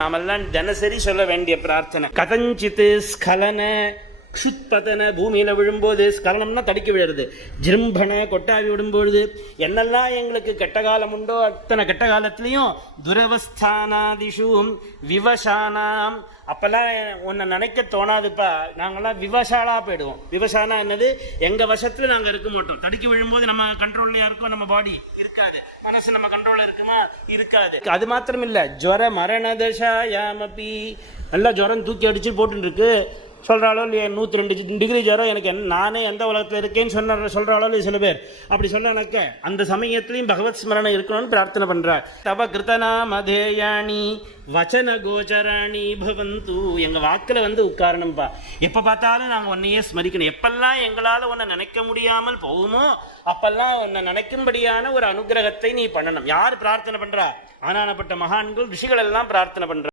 நாமெல்லாம் தினசரி சொல்ல வேண்டிய பிரார்த்தனை. கதஞ்சித் ஸ்கலன க்ஷுத்பதன, பூமியில விழும்போது, ஸ்கலனம்னா தடுக்கி விழுறது, ஜிரும்பன கொட்டாவி விடும்பொழுது என்னெல்லாம் எங்களுக்கு கெட்ட காலம் உண்டோ அத்தனை கெட்ட காலத்திலையும் துரவஸ்தானாதிஷு விவசானாம், அப்பெல்லாம் உன்னை நினைக்க தோணாதுப்பா, நாங்கெல்லாம் விவசாலா போயிடுவோம். விவசானா என்னது? எங்க வசத்துல நாங்க இருக்க மாட்டோம். தடுக்கி விழும்போது நம்ம கண்ட்ரோல்லையா இருக்கோம், நம்ம பாடி இருக்காது, மனசு நம்ம கண்ட்ரோல்ல இருக்குமா? இருக்காது. அது மாத்திரம் இல்ல, ஜுவர மரண தசாயாமபி, நல்லா ஜுவரம் தூக்கி அடிச்சு போட்டு இருக்கு, சொல்கிறாளோ இல்லையா? 102 டிகிரி ஜுரம் எனக்கு, நானே எந்த உலகத்தில் இருக்கேன்னு சொல்கிறாளோ இல்லையா? சில பேர் அப்படி சொல்ல எனக்கு அந்த சமயத்திலையும் பகவத் ஸ்மரணை இருக்கணும்னு பிரார்த்தனை பண்றார். தவ கிருத்தநாமதேயாணி வச்சன கோச்சராணி பவந்து, எங்கள் வாக்கில் உட்காரணும்பா. எப்போ பார்த்தாலும் நாங்கள் உன்னையே ஸ்மரிக்கணும். எப்பெல்லாம் எங்களால் உன்னை நினைக்க முடியாமல் போகுமோ அப்பெல்லாம் உன்னை நினைக்கும்படியான ஒரு அனுகிரகத்தை நீ பண்ணணும். யார் பிரார்த்தனை பண்றா? ஆனானப்பட்ட மகான்கள் ரிஷிகள் எல்லாம் பிரார்த்தனை பண்ற.